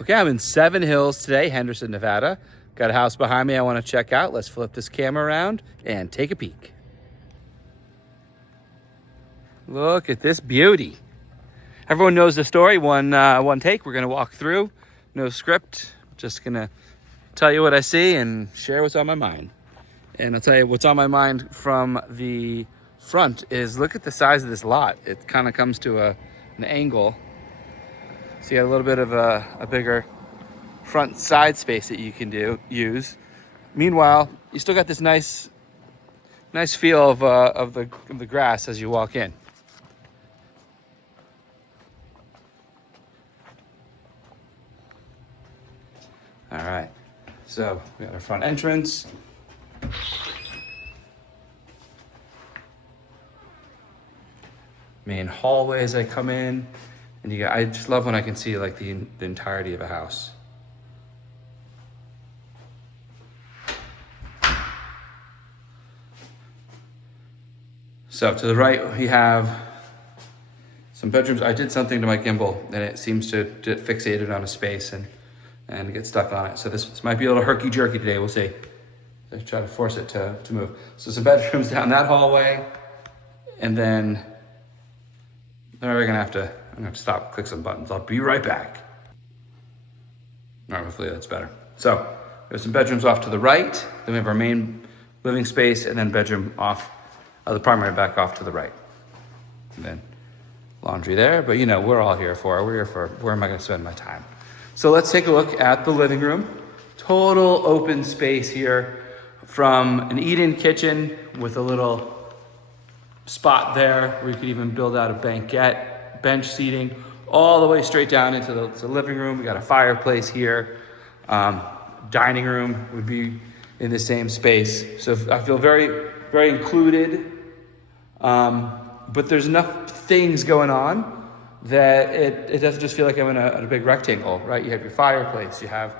Okay, I'm in Seven Hills today, Henderson, Nevada. Got a house behind me I want to check out. Let's flip this camera around and take a peek. Look at this beauty. Everyone knows the story, one take. We're gonna walk through, no script. Just gonna tell you what I see and share what's on my mind. And I'll tell you what's on my mind from the front is look at the size of this lot. It kind of comes to an angle. So you got a little bit of a bigger front side space that you can use. Meanwhile, you still got this nice feel of the grass as you walk in. All right, so we got our front entrance. Main hallway as I come in. And I just love when I can see like the entirety of a house. So to the right, we have some bedrooms. I did something to my gimbal and it seems to get fixated on a space and get stuck on it. So this might be a little herky-jerky today, we'll see. I try to force it to move. So some bedrooms down that hallway. And then we're gonna have to, I'm gonna have to stop, click some buttons. I'll be right back. All right, hopefully that's better. So there's some bedrooms off to the right. Then we have our main living space and then bedroom off, the primary back off to the right. And then laundry there, but you know, we're here for, where am I gonna spend my time? So let's take a look at the living room. Total open space here from an eat-in kitchen with a little spot there where you could even build out a banquette, bench seating, all the way straight down into the living room. We got a fireplace here. Dining room would be in the same space. So I feel very, very included. But there's enough things going on that it doesn't just feel like I'm in a big rectangle, right? You have your fireplace, you have,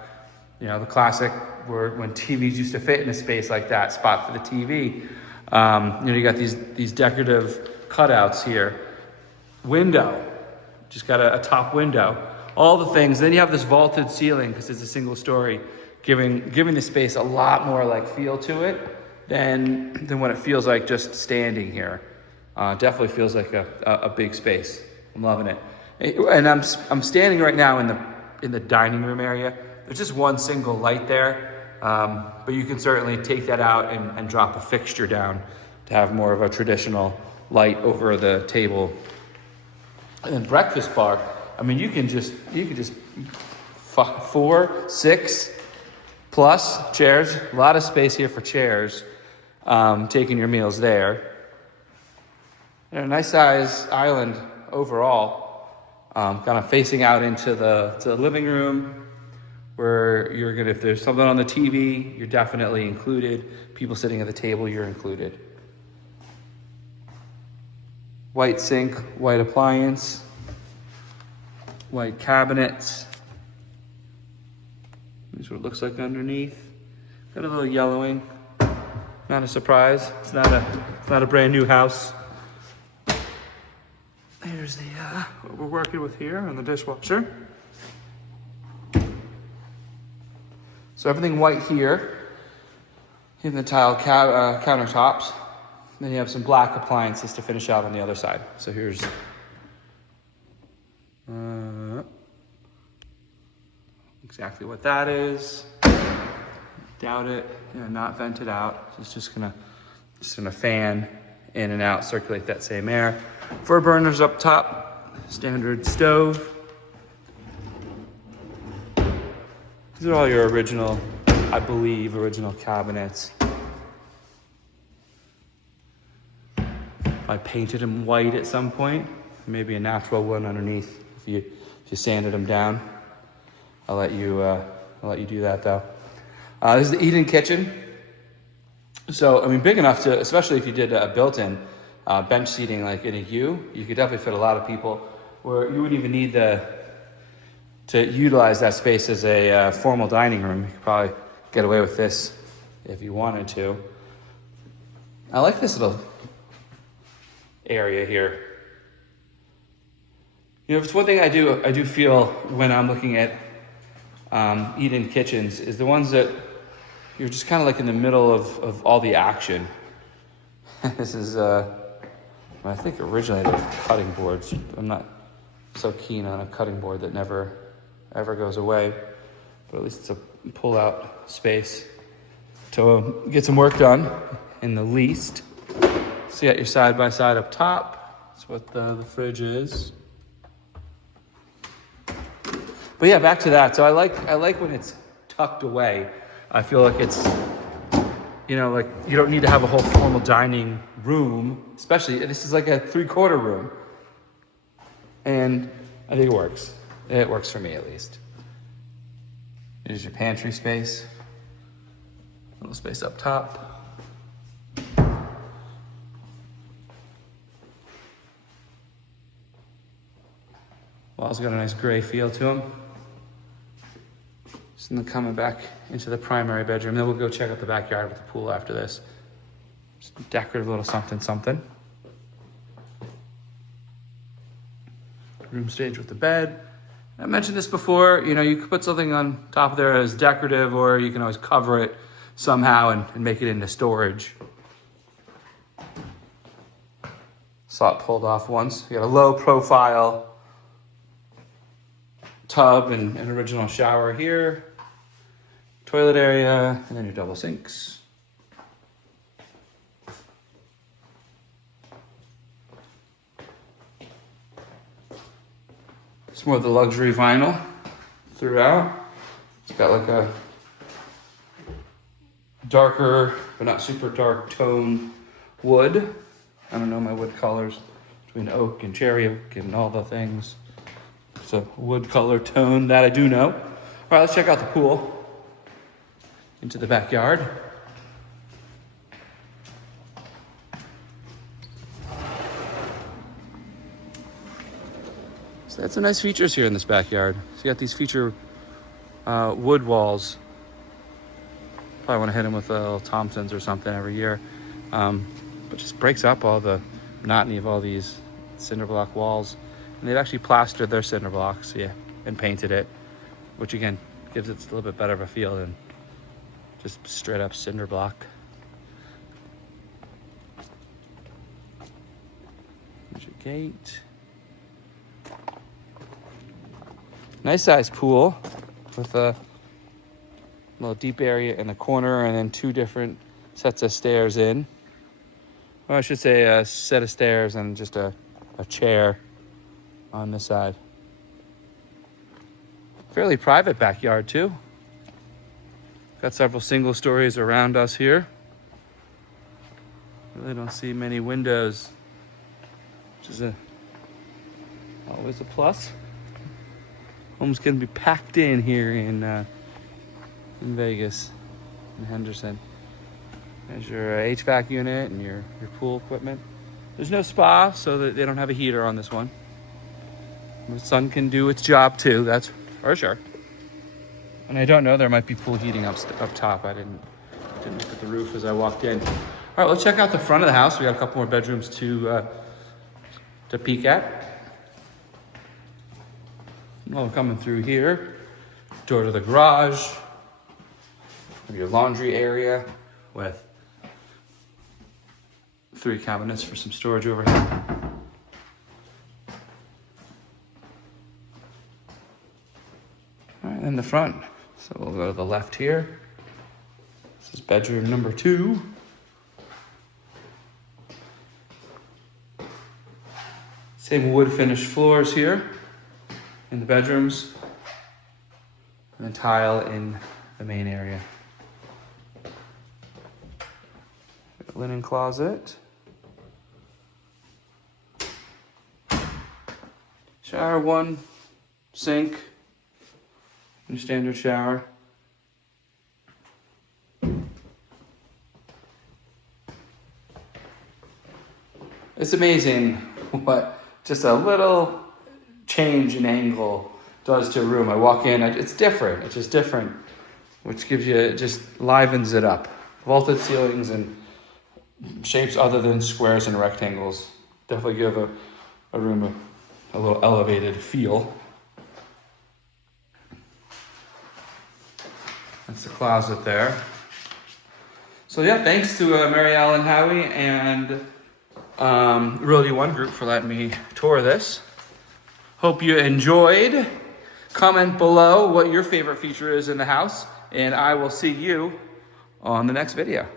the classic where when TVs used to fit in a space like that, spot for the TV. You got these decorative cutouts here. Window, just got a top window. All the things. Then you have this vaulted ceiling because it's a single story, giving the space a lot more like feel to it than what it feels like just standing here. Definitely feels like a big space. I'm loving it. And I'm standing right now in the dining room area. There's just one single light there, but you can certainly take that out and drop a fixture down to have more of a traditional light over the table. And then breakfast bar. I mean, you can just 4, 6 plus chairs. A lot of space here for chairs. Taking your meals there. And a nice size island overall, kind of facing out into the living room, where if there's something on the TV, you're definitely included. People sitting at the table, you're included. White sink, white appliance, white cabinets. This is what it looks like underneath. Got a little yellowing. Not a surprise. It's not a brand new house. Here's what we're working with here on the dishwasher. So everything white here in the tile countertops. Then you have some black appliances to finish out on the other side. So here's exactly what that is. Doubt it. Not vented out. It's just gonna fan in and out, circulate that same air. 4 burners up top, standard stove. These are all your original cabinets. I painted them white at some point, maybe a natural one underneath if you sanded them down. I'll let you do that though. This is the eat-in kitchen. So, I mean, big enough to, especially if you did a built-in bench seating like in a U, you could definitely fit a lot of people, where you wouldn't even need to utilize that space as a formal dining room. You could probably get away with this if you wanted to. I like this little area here. If it's one thing I do feel when I'm looking at eat-in kitchens is the ones that you're just kind of like in the middle of all the action. This is, I think originally they're cutting boards. I'm not so keen on a cutting board that never ever goes away, but at least it's a pull-out space to get some work done in the least. So you got your side-by-side up top. That's what the fridge is. But yeah, back to that. So I like when it's tucked away. I feel like it's, you know, like you don't need to have a whole formal dining room, especially this is like a 3/4 room. And I think it works. It works for me at least. Here's your pantry space. A little space up top. Wall's got a nice gray feel to them. So then coming back into the primary bedroom. Then we'll go check out the backyard with the pool after this. Just a decorative little something. Room stage with the bed. I mentioned this before, you know, you could put something on top of there as decorative, or you can always cover it somehow and make it into storage. Saw it pulled off once. You got a low profile tub and an original shower here. Toilet area, and then your double sinks. It's more of the luxury vinyl throughout. It's got like a darker, but not super dark tone wood. I don't know my wood colors between oak and cherry oak and all the things. It's a wood color tone that I do know. All right, let's check out the pool. Into the backyard. So that's some nice features here in this backyard. So you got these feature wood walls. Probably want to hit them with little Thompsons or something every year. But just breaks up all the monotony of all these cinder block walls. And they've actually plastered their cinder blocks, yeah, and painted it, which again gives it a little bit better of a feel than just straight up cinder block. There's your gate. Nice size pool with a little deep area in the corner and then 2 different sets of stairs in. Well, I should say a set of stairs and just a chair on this side. Fairly private backyard too. Got several single stories around us here. Really don't see many windows, which is always a plus. Homes can be packed in here in Vegas, in Henderson. There's your HVAC unit and your pool equipment. There's no spa, so that they don't have a heater on this one. The sun can do its job too, that's for sure. And I don't know, there might be pool heating up top. I didn't look at the roof as I walked in. All right, let's check out the front of the house. We got a couple more bedrooms to peek at. Well, we're coming through here. Door to the garage. Your laundry area with 3 cabinets for some storage over here. All right, in the front. So we'll go to the left here. This is bedroom number 2. Same wood finished floors here in the bedrooms. And then tile in the main area. Linen closet. Shower 1, sink. Your standard shower. It's amazing what just a little change in angle does to a room. I walk in, it's different. It's just different, which gives you, it just livens it up. Vaulted ceilings and shapes other than squares and rectangles definitely give a room a little elevated feel. That's the closet there. So yeah, thanks to Mary Ellen Howie and Realty One Group for letting me tour this. Hope you enjoyed. Comment below what your favorite feature is in the house, and I will see you on the next video.